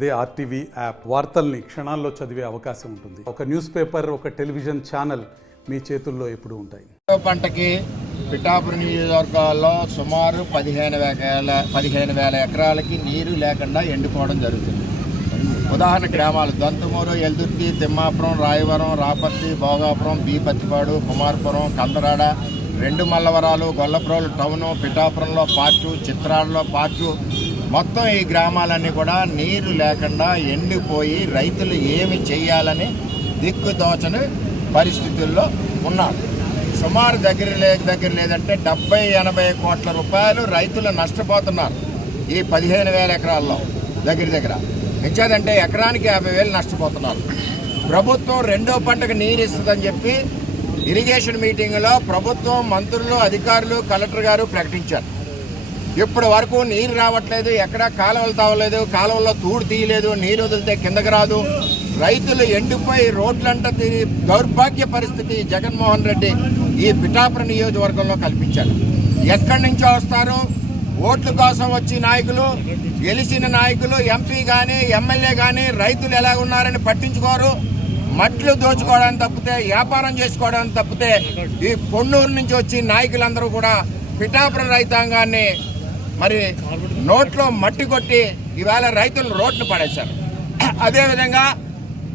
అదే RTV app. వార్తల్ని క్షణాల్లో చదివే అవకాశం ఉంటుంది. ఒక న్యూస్ పేపర్ ఒక టెలివిజన్ ఛానల్ మీ చేతుల్లో ఎప్పుడు ఉంటాయి. పంటకి పిఠాపురం నియోజకవర్గాల్లో సుమారు పదిహేను వేల పదిహేను వేల ఎకరాలకి నీరు లేకుండా ఎండిపోవడం జరుగుతుంది. ఉదాహరణ గ్రామాలు దొంతమూరు ఎల్దుర్తి తిమ్మాపురం రాయవరం రాపర్తి భోగాపురం బీపత్తిపాడు కుమార్పురం కందరాడ రెండు మల్లవరాలు గొల్లప్రోలు టౌను పిఠాపురంలో పార్టు చిత్రాలలో పార్టు మొత్తం ఈ గ్రామాలన్నీ కూడా నీరు లేకుండా ఎండిపోయి రైతులు ఏమి చేయాలని దిక్కుదోచని పరిస్థితుల్లో ఉన్నారు. సుమారు దగ్గర లే దగ్గర లేదంటే డెబ్బై ఎనభై కోట్ల రూపాయలు రైతులు నష్టపోతున్నారు ఈ పదిహేను వేల ఎకరాల్లో దగ్గర దగ్గర. నిచ్చేదంటే ఎకరానికి యాభై వేలు నష్టపోతున్నారు. ప్రభుత్వం రెండో పంటకు నీరు ఇస్తుందని చెప్పి ఇరిగేషన్ మీటింగ్లో ప్రభుత్వం మంత్రులు అధికారులు కలెక్టర్ గారు ప్రకటించారు. ఇప్పటి వరకు నీరు రావట్లేదు ఎక్కడ కాలువలు తావలేదు కాలువల్లో తూడు తీయలేదు నీరు వదిలితే కిందకి రాదు. రైతులు ఎండిపోయి రోడ్లంట తిరిగి దౌర్భాగ్య పరిస్థితి జగన్మోహన్ రెడ్డి ఈ పిఠాపురం నియోజకవర్గంలో కల్పించారు. ఎక్కడి నుంచో వస్తారు? ఓట్ల కోసం వచ్చి నాయకులు గెలిచిన నాయకులు ఎంపీ కానీ ఎమ్మెల్యే కానీ రైతులు ఎలా ఉన్నారని పట్టించుకోరు. మట్లు దోచుకోవడానికి తప్పితే వ్యాపారం చేసుకోవడానికి తప్పితే ఈ పొన్నూరు నుంచి వచ్చి నాయకులందరూ కూడా పిఠాపురం రైతాంగాన్ని మరి నోట్లో మట్టి కొట్టి ఈవేళ రైతులు రోడ్లు పడేశారు. అదేవిధంగా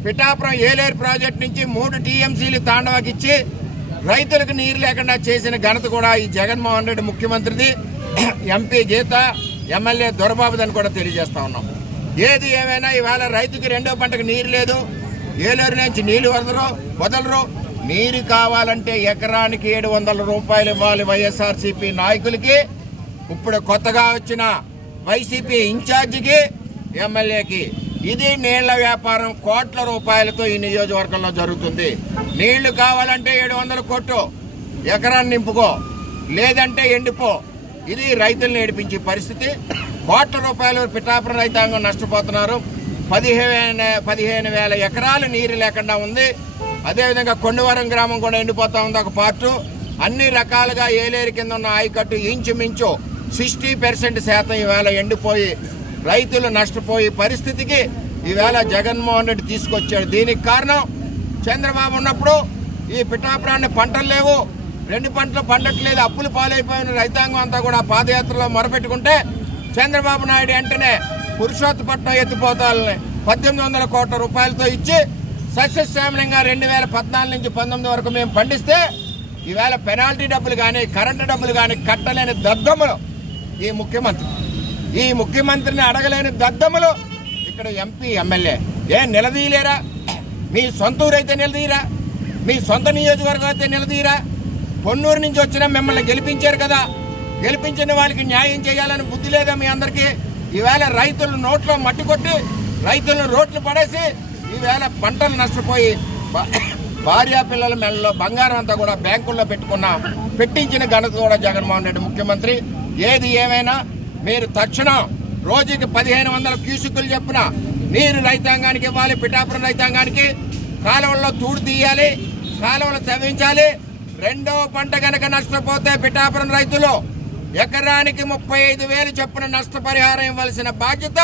పిఠాపురం ఏలేరు ప్రాజెక్ట్ నుంచి మూడు టీఎంసీలు తాండవకిచ్చి రైతులకు నీరు లేకుండా చేసిన ఘనత కూడా ఈ జగన్మోహన్ రెడ్డి ముఖ్యమంత్రిది. ఎంపీ గీత ఎమ్మెల్యే దొరబాబుదని కూడా తెలియజేస్తా ఉన్నాం. ఏది ఏమైనా ఇవాళ రైతుకి రెండో పంటకు నీరు లేదు. ఏలేరు నుంచి నీళ్ళు వదలరు వదలరు. నీరు కావాలంటే ఎకరానికి ఏడు వందల రూపాయలు ఇవ్వాలి వైఎస్ఆర్సీపీ నాయకులకి. ఇప్పుడు కొత్తగా వచ్చిన వైసీపీ ఇన్ఛార్జికి ఎమ్మెల్యేకి ఇది నీళ్ళ వ్యాపారం కోట్ల రూపాయలతో ఈ నియోజకవర్గంలో జరుగుతుంది. నీళ్ళు కావాలంటే ఏడు వందల కొట్టు ఎకరాన్ని నింపుకో లేదంటే ఎండిపో. ఇది రైతుల్ని ఏడిపించే పరిస్థితి. కోట్ల రూపాయలు పిఠాపురం రైతాంగం నష్టపోతున్నారు. పదిహేను పదిహేను వేల ఎకరాలు నీరు లేకుండా ఉంది. అదేవిధంగా కొండవరం గ్రామం కూడా ఎండిపోతా ఉంది ఒక పార్టు. అన్ని రకాలుగా ఏలేరు కింద ఉన్న ఆయకట్టు ఇంచుమించు సిక్స్టీ పర్సెంట్ శాతం ఈవేళ ఎండిపోయి రైతులు నష్టపోయే పరిస్థితికి ఈవేళ జగన్మోహన్ రెడ్డి తీసుకొచ్చాడు. దీనికి కారణం చంద్రబాబు ఉన్నప్పుడు ఈ పిఠాపురాన్ని పంటలు లేవు రెండు పంటలు పండట్లేదు అప్పులు పాలైపోయిన రైతాంగం అంతా కూడా పాదయాత్రలో మొరపెట్టుకుంటే చంద్రబాబు నాయుడు వెంటనే పురుషోత్తపట్నం ఎత్తిపోతాలని పద్దెనిమిది వందల కోట్ల రూపాయలతో ఇచ్చి సస్యశ్యామలంగా రెండు వేల పద్నాలుగు నుంచి పంతొమ్మిది వరకు మేము పండిస్తే ఈవేళ పెనాల్టీ డబ్బులు కానీ కరెంటు డబ్బులు కానీ కట్టలేని దగ్గములు ఈ ముఖ్యమంత్రి. ఈ ముఖ్యమంత్రిని అడగలేని దద్దములు ఇక్కడ ఎంపీ ఎమ్మెల్యే. ఏ నిలదీయలేరా? మీ సొంత ఊరైతే నిలదీయరా? మీ సొంత నియోజకవర్గం అయితే నిలదీయరా? పొన్నూరు నుంచి వచ్చిన మిమ్మల్ని గెలిపించారు కదా. గెలిపించిన వాళ్ళకి న్యాయం చేయాలని బుద్ధి లేదా మీ అందరికీ? ఈవేళ రైతులు నోట్లో మట్టి కొట్టి రైతులను రోడ్లు పడేసి ఈవేళ పంటలు నష్టపోయి భార్యా పిల్లల మెడలో బంగారం అంతా కూడా బ్యాంకుల్లో పెట్టుకున్న. పెట్టించిన ఘనత కూడా జగన్మోహన్ రెడ్డి ముఖ్యమంత్రి. ఏది ఏమైనా మీరు తక్షణం రోజుకి పదిహేను వందల క్యూసిక్కులు చెప్పిన నీరు రైతాంగానికి ఇవ్వాలి పిఠాపురం రైతాంగానికి. కాలువల్లో తూడు తీయాలి కాలువలు తవ్వించాలి. రెండో పంట కనుక నష్టపోతే పిఠాపురం రైతులు ఎకరానికి ముప్పై ఐదు వేలు చొప్పున నష్టపరిహారం ఇవ్వాల్సిన బాధ్యత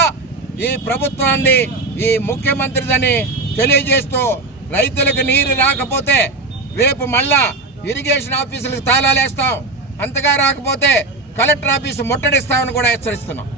ఈ ప్రభుత్వాన్ని ఈ ముఖ్యమంత్రిదని తెలియజేస్తూ రైతులకు నీరు రాకపోతే రేపు మళ్ళా ఇరిగేషన్ ఆఫీసులకు తాళాలేస్తాం. అంతగా రాకపోతే కలెక్టర్ ఆఫీస్ ముట్టడిస్తామని కూడా హెచ్చరిస్తున్నాం.